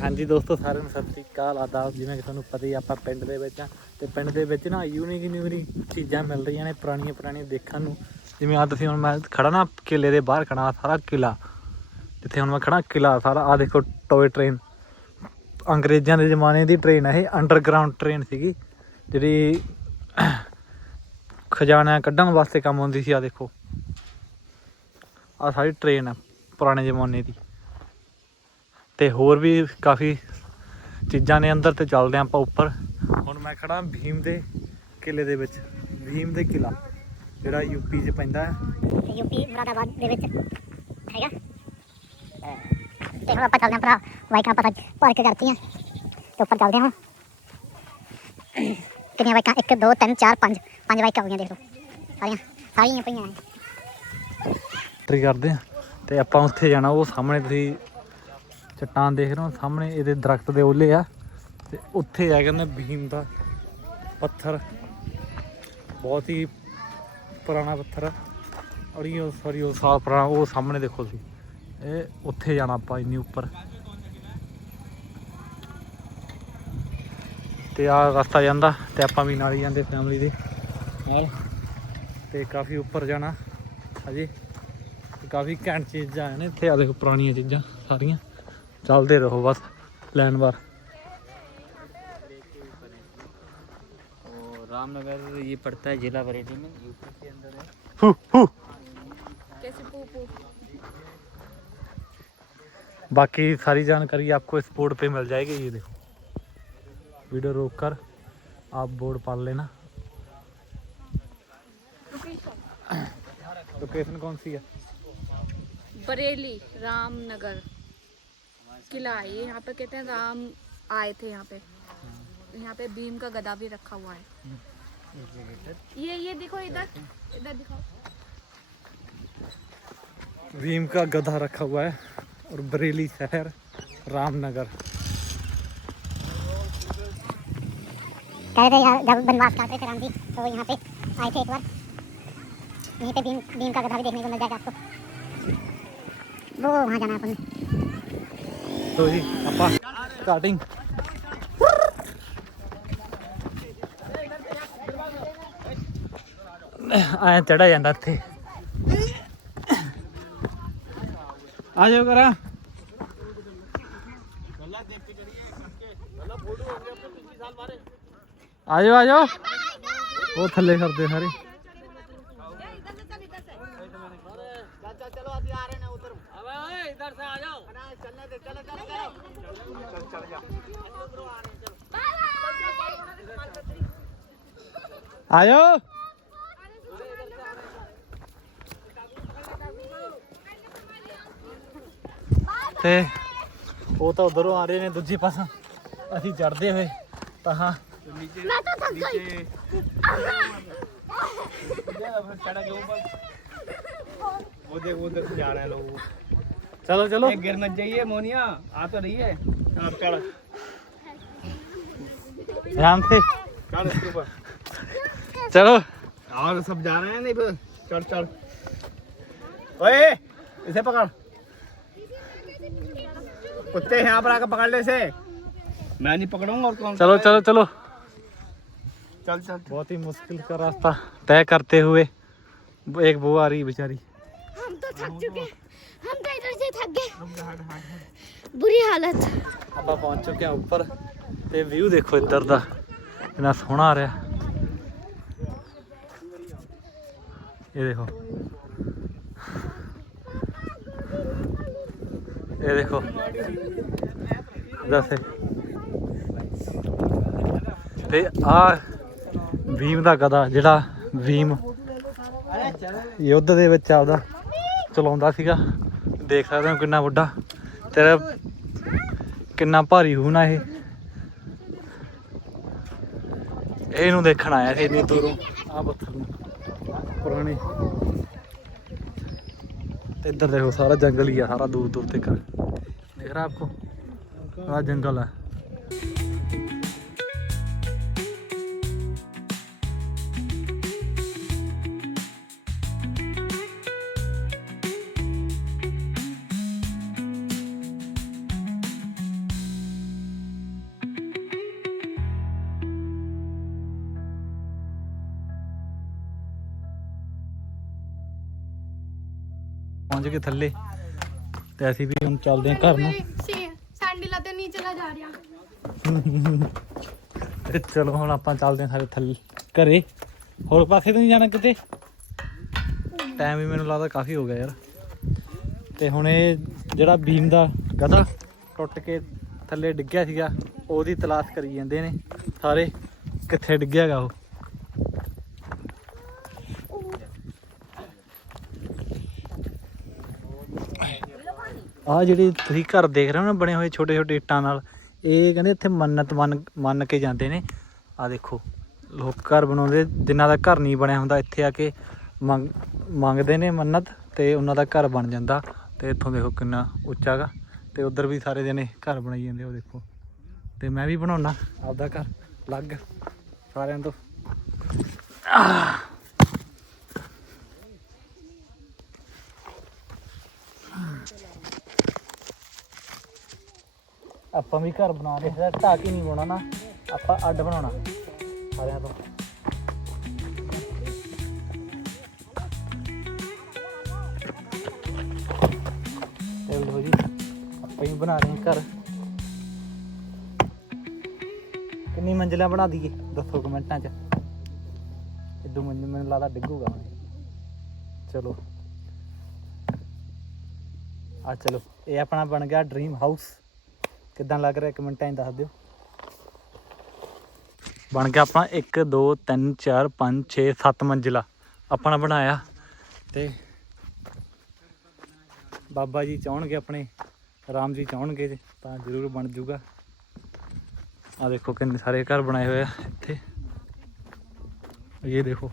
ਹਾਂਜੀ ਦੋਸਤੋ, ਸਾਰਿਆਂ ਨੂੰ ਸਤਿ ਸ੍ਰੀ ਅਕਾਲ। ਆਦਾਬ ਜਿਵੇਂ ਕਿ ਤੁਹਾਨੂੰ ਪਤਾ ਹੀ ਆਪਾਂ ਪਿੰਡ ਦੇ ਵਿੱਚ ਆ। ਤੇ ਪਿੰਡ ਦੇ ਵਿੱਚ ਨਾ ਯੂਨੀਕ ਯੂਨੀਕ ਚੀਜ਼ਾਂ ਮਿਲ ਰਹੀਆਂ ਨੇ ਪੁਰਾਣੀਆਂ ਪੁਰਾਣੀਆਂ ਦੇਖਣ ਨੂੰ। ਜਿਵੇਂ ਆ ਤੁਸੀਂ ਹੁਣ ਮੈਂ ਖੜਾ ਨਾ, ਕਿਲੇ ਦੇ ਬਾਹਰ ਖੜਾ ਸਾਰਾ ਕਿਲਾ। ਜਿੱਥੇ ਹੁਣ ਮੈਂ ਖੜਾ, ਕਿਲਾ ਸਾਰਾ ਆ ਦੇਖੋ ਟੋਏ ਟ੍ਰੇਨ ਅੰਗਰੇਜ਼ਾਂ ਦੇ ਜ਼ਮਾਨੇ ਦੀ ਟ੍ਰੇਨ ਹੈ ਇਹ ਅੰਡਰਗਰਾਉਂਡ ਟ੍ਰੇਨ ਸੀਗੀ। ਜਿਹੜੀ ਖਜ਼ਾਨਾ ਕੱਢਣ ਵਾਸਤੇ ਕੰਮ ਆਉਂਦੀ ਸੀ ਆ ਦੇਖੋ। ਆ ਸਾਰੀ ਟ੍ਰੇਨ ਆ, ਪੁਰਾਣੇ ਜ਼ਮਾਨੇ ਦੀ। ਤੇ ਹੋਰ ਵੀ ਕਾਫੀ ਚੀਜ਼ਾਂ ਨੇ ਅੰਦਰ ਤੇ ਚੱਲਦੇ ਹਾਂ ਆਪਾਂ ਉੱਪਰ। ਹੁਣ ਮੈਂ ਖੜਾ ਭੀਮ ਦੇ ਕਿਲੇ ਦੇ ਵਿੱਚ ਭੀਮ ਦੇ ਕਿਲਾ ਜਿਹੜਾ ਯੂਪੀ 'ਚ ਪੈਂਦਾ ਹੈ। ਯੂਪੀ ਮੁਰਾਦਾਬਾਦ ਦੇ ਵਿੱਚ ਹੈਗਾ। ਤੇ ਹੁਣ ਆਪਾਂ ਚੱਲਦੇ ਹਾਂ ਭਰਾ ਬਾਈਕਾਂ ਆਪਾਂ ਤਾਂ ਪਾਰਕ ਕਰਤੀਆਂ। ਤੇ ਉੱਪਰ ਚੱਲਦੇ ਹਾਂ ਕਿੰਨੀਆਂ ਬਾਈਕਾਂ? 1 2 3 4 5 ਪੰਜ ਬਾਈਕਾਂ ਹੋ ਗਈਆਂ ਦੇਖ ਲਓ। ਸਾਰੀਆਂ ਸਾਰੀਆਂ ਪਈਆਂ ਨੇ। ਐਂਟਰੀ ਕਰਦੇ ਆ ਤੇ ਆਪਾਂ ਉੱਥੇ ਜਾਣਾ ਉਹ ਸਾਹਮਣੇ ਤੁਸੀਂ ਚਟਾਨ ਦੇਖ ਰਹੇ ਹੋ, ਸਾਹਮਣੇ ਇਹਦੇ ਦਰਖਤ ਦੇ ਓਲੇ ਆ। ਤੇ ਉੱਥੇ ਆ ਕਹਿੰਦੇ ਭੀਮ ਦਾ ਪੱਥਰ। ਬਹੁਤ ਹੀ ਪੁਰਾਣਾ ਪੱਥਰ ਆ। ਔਰ ਇਹ ਸੌਰੀ ਉਹ ਸਾਲ ਪੁਰਾਣਾ, ਉਹ ਸਾਹਮਣੇ ਦੇਖੋ ਤੁਸੀਂ। ਇਹ ਉੱਥੇ ਜਾਣਾ ਆਪਾਂ ਇੰਨੀ ਉੱਪਰ। ਤੇ ਆ ਰਸਤਾ ਜਾਂਦਾ ਤੇ ਆਪਾਂ ਵੀ ਨਾਲ ਹੀ ਜਾਂਦੇ ਫੈਮਿਲੀ ਦੇ ਨਾਲ। ਤੇ ਕਾਫੀ ਉੱਪਰ ਜਾਣਾ। ਅਜੇ ਕਾਫੀ ਘੈਂਟ ਚੀਜ਼ਾਂ ਨੇ ਇੱਥੇ। ਆ ਦੇਖੋ ਪੁਰਾਣੀਆਂ ਚੀਜ਼ਾਂ ਸਾਰੀਆਂ। चलते रहो बस लाइन बार। रामनगर ये पड़ता है जिला बरेली में यूपी के अंदर है। कैसे बाकी सारी जानकारी आपको इस बोर्ड पे मिल जाएगी ये देखो। वीडियो रोक कर आप बोर्ड पाल लेना। लोकेशन कौन सी है? बरेली रामनगर। किला है ये यहाँ पे कहते हैं राम आए थे यहाँ पे। यहाँ पे भीम का गदा भी रखा हुआ है। ये ये देखो इधर इधर दिखाओ। भीम का गधा रखा हुआ है और बरेली शहर रामनगर। कह रहे थे जब वनवास काट रहे थे राम जी तो यहाँ पे आए थे एक बार। यहीं पे भीम भीम का गधा भी देखने को मिल जाएगा आपको। वो वहाँ जाना है अपन। ने। तो जी ਆਪਾਂ ਸਟਾਰਟਿੰਗ ਆਇਆ ਚੜਾ ਜਾਂਦਾ ਇੱਥੇ ਆ ਜਾਓ ਕਰਾ ਆ ਜਾਓ ਆ ਜਾਓ ਉਹ ਥੱਲੇ ਕਰਦੇ ਸਾਰੇ ਚੱਲ ਚੱਲ ਜਾ। ਆਇਓ। ਤੇ ਉਹ ਤਾਂ ਉਧਰੋਂ ਆ ਰਹੇ ਨੇ ਦੂਜੇ ਪਾਸੋਂ। ਅਸੀਂ ਚੜਦੇ ਹੋਏ ਤਾਂ ਹਾਂ। ਮੈਂ ਤਾਂ ਥੱਕ ਗਈ। ਉਹ ਲੋਕ। चलो चलो। गिर मत जाइए मोनिया। आ तो रही है। हाँ, आप ध्यान से। चलो। और सब जा रहे हैं नहीं तो चढ़ चढ़। ओए इसे पकड़। कुत्ते यहाँ पर आकर पकड़ ले से मैं नहीं पकड़ूँगा और कौन चलो चलो चलो। चल चल। बहुत ही मुश्किल का रास्ता तय करते हुए एक बुआ आ रही बेचारी। हम तो थक चुके हम तो इधर से थक गए बुरी हालत ਆਪਾਂ ਪਹੁੰਚ ਚੁੱਕੇ ਹਾਂ ਉੱਪਰ ਤੇ ਵਿਊ ਦੇਖੋ ਇੱਧਰ ਦਾ ਕਿੰਨਾ ਸੋਹਣਾ ਆ ਰਿਹਾ ਇਹ ਦੇਖੋ ਇਹ ਦੇਖੋ ਦੱਸੇ ਤੇ ਆ ਭੀਮ ਦਾ ਗਦਾ ਜਿਹੜਾ ਭੀਮ ਯੁੱਧ ਦੇ ਵਿੱਚ ਆਪਦਾ ਚਲਾਉਂਦਾ ਸੀਗਾ ਦੇਖ ਸਕਦੇ ਹੋ ਕਿੰਨਾ ਵੱਡਾ। ਤੇਰਾ ਕਿੰਨਾ ਭਾਰੀ ਹੋਣਾ ਇਹ। ਇਹਨੂੰ ਦੇਖਣ ਆਇਆ ਸੀ ਇੰਨੀ ਦੂਰੋਂ। ਆ ਪੱਥਰ ਨੂੰ। ਪੁਰਾਣੇ। ਤੇ ਇੱਧਰ ਦੇਖੋ, ਸਾਰਾ ਜੰਗਲ ਹੀ ਆ, ਸਾਰਾ ਦੂਰ ਦੂਰ ਤੱਕ। ਦਿਖ ਰਹਾ ਆਪਕੋ। ਸਾਰਾ ਜੰਗਲ ਹੈ ਪਹੁੰਚ ਗਏ ਥੱਲੇ। ਤੇ ਅਸੀਂ ਵੀ ਹੁਣ ਚੱਲਦੇ ਹਾਂ ਘਰ ਨੂੰ। ਸੈਂਡਲਾਂ ਤੇ ਨੀਚੇ ਲਾ ਜਾ ਰਿਹਾ ਤੇ ਚਲੋ ਹੁਣ ਆਪਾਂ ਚੱਲਦੇ ਹਾਂ ਸਾਰੇ ਥੱਲੇ ਘਰੇ। ਹੋਰ ਪਾਸੇ ਤਾਂ ਨਹੀਂ ਜਾਣਾ ਕਿਤੇ? ਟਾਈਮ ਵੀ ਮੈਨੂੰ ਲੱਗਦਾ ਕਾਫੀ ਹੋ ਗਿਆ ਯਾਰ। ਤੇ ਹੁਣ ਇਹ ਜਿਹੜਾ ਬੀਮ ਦਾ ਗਧਾ ਟੁੱਟ ਕੇ ਥੱਲੇ ਡਿੱਗਿਆ ਸੀਗਾ, ਉਹਦੀ ਤਲਾਸ਼ ਕਰੀ ਜਾਂਦੇ ਨੇ ਸਾਰੇ। ਕਿੱਥੇ ਡਿੱਗਿਆਗਾ ਉਹ? ਆਹ ਜਿਹੜੇ ਤੁਸੀਂ ਘਰ ਦੇਖ ਰਹੇ ਹੋ ਨਾ ਬਣੇ ਹੋਏ ਛੋਟੇ ਛੋਟੇ ਇੱਟਾਂ ਨਾਲ, ਇਹ ਕਹਿੰਦੇ ਇੱਥੇ ਮੰਨਤ ਮੰਨ ਮੰਨ ਕੇ ਜਾਂਦੇ ਨੇ। ਆ ਦੇਖੋ, ਲੋਕ ਘਰ ਬਣਾਉਂਦੇ, ਜਿਨ੍ਹਾਂ ਦਾ ਘਰ ਨਹੀਂ ਬਣਿਆ ਹੁੰਦਾ, ਇੱਥੇ ਆ ਕੇ ਮੰਗ, ਮੰਗਦੇ ਨੇ ਮੰਨਤ ਤੇ ਉਹਨਾਂ ਦਾ ਘਰ ਬਣ ਜਾਂਦਾ। ਤੇ ਇੱਥੋਂ ਦੇਖੋ ਕਿੰਨਾ ਉੱਚਾ ਗਾ। ਤੇ ਉਧਰ ਵੀ ਸਾਰੇ ਜਣੇ ਘਰ ਬਣਾਈ ਜਾਂਦੇ ਉਹ ਦੇਖੋ। ਤੇ ਮੈਂ ਵੀ ਬਣਾਉਣਾ ਆਪਦਾ ਘਰ ਲੱਗ ਸਾਰਿਆਂ ਤੋਂ। ਆਪਾਂ ਵੀ ਘਰ ਬਣਾ ਰਹੇ ਹਾਂ ਢਾਹ ਕੇ ਨਹੀਂ ਬਣਾਉਣਾ ਨਾ? ਆਪਾਂ ਅੱਡ ਬਣਾਉਣਾ। ਸਾਰਿਆਂ ਤੋਂ ਤੇ ਲੋ ਜੀ, ਆਪਾਂ ਹੀ ਬਣਾ ਰਹੇ ਹਾਂ ਘਰ। ਕਿੰਨੀ ਮੰਜ਼ਿਲਾਂ ਬਣਾ ਦਈਏ? ਦੱਸੋ ਕਮੈਂਟਾਂ 'ਚ। ਇਦੋਂ ਮੈਨੂੰ ਮੈਨੂੰ ਲੱਗਦਾ ਡਿੱਗੂਗਾ ਚਲੋ। ਆ ਚਲੋ, ਇਹ ਆਪਣਾ ਬਣ ਗਿਆ ਡ੍ਰੀਮ ਹਾਊਸ ਕਿਦਾਂ ਲੱਗ ਰਿਹਾ? ਕਮੈਂਟਾਂ 'ਚ ਦੱਸ ਦਿਓ। ਬਣ ਗਿਆ ਆਪਣਾ 1 2 3 4 5 6 7 ਮੰਜ਼ਿਲਾ। ਆਪਣਾ ਬਣਾਇਆ ਤੇ ਬਾਬਾ ਜੀ ਚਾਹਣਗੇ ਆਪਣੇ, ਰਾਮ ਜੀ ਚਾਹਣਗੇ ਤੇ ਤਾਂ ਜ਼ਰੂਰ ਬਣ ਜੂਗਾ। ਆ ਦੇਖੋ ਕਿੰਨੇ ਸਾਰੇ ਘਰ ਬਣਾਏ ਹੋਏ ਆ ਇੱਥੇ। ਇਹ ਦੇਖੋ।